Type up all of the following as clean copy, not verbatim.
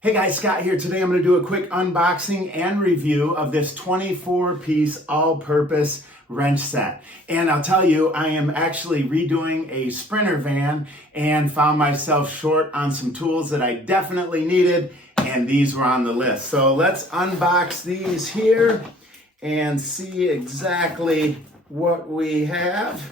Hey guys, Scott here. Today I'm going to do a quick unboxing and review of this 24-piece all-purpose wrench set. And I'll tell you, I am actually redoing a Sprinter van and found myself short on some tools that I definitely needed, and these were on the list. So let's unbox these here and see exactly what we have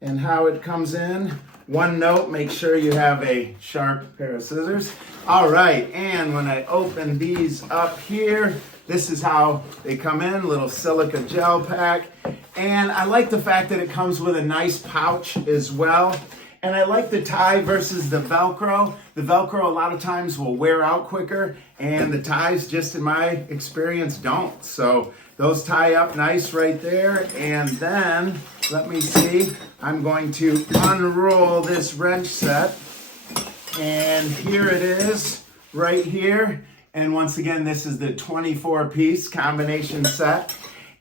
and how it comes in. One note, make sure you have a sharp pair of scissors. All right, and when I open these up here, this is how they come in, little silica gel pack. And I like the fact that it comes with a nice pouch as well. And I like the tie versus the Velcro. The Velcro a lot of times will wear out quicker, and the ties, just in my experience, don't. So those tie up nice right there. And then, let me see, I'm going to unroll this wrench set. And here it is, right here. And once again, this is the 24-piece combination set.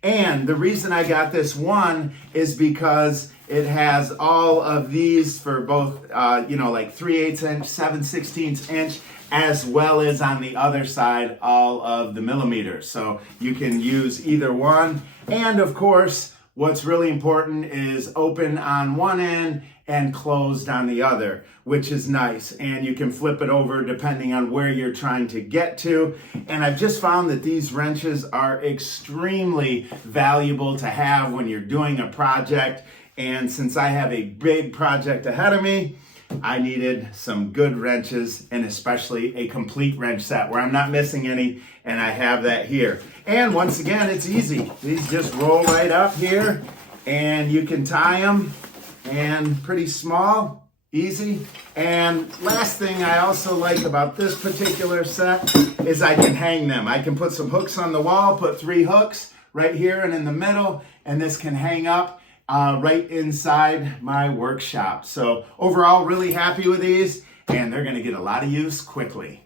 And the reason I got this one is because it has all of these for both, like 3/8 inch, 7/16 inch, as well as on the other side, all of the millimeters. So you can use either one. And of course, what's really important is open on one end and closed on the other, which is nice. And you can flip it over depending on where you're trying to get to. And I've just found that these wrenches are extremely valuable to have when you're doing a project. And since I have a big project ahead of me, I needed some good wrenches, and especially a complete wrench set where I'm not missing any, and I have that here. And once again, it's easy. These just roll right up here, and you can tie them, and pretty small, easy. And last thing I also like about this particular set is I can hang them. I can put some hooks on the wall, put 3 hooks right here and in the middle, and this can hang up right inside my workshop. So overall, really happy with these, and they're gonna get a lot of use quickly.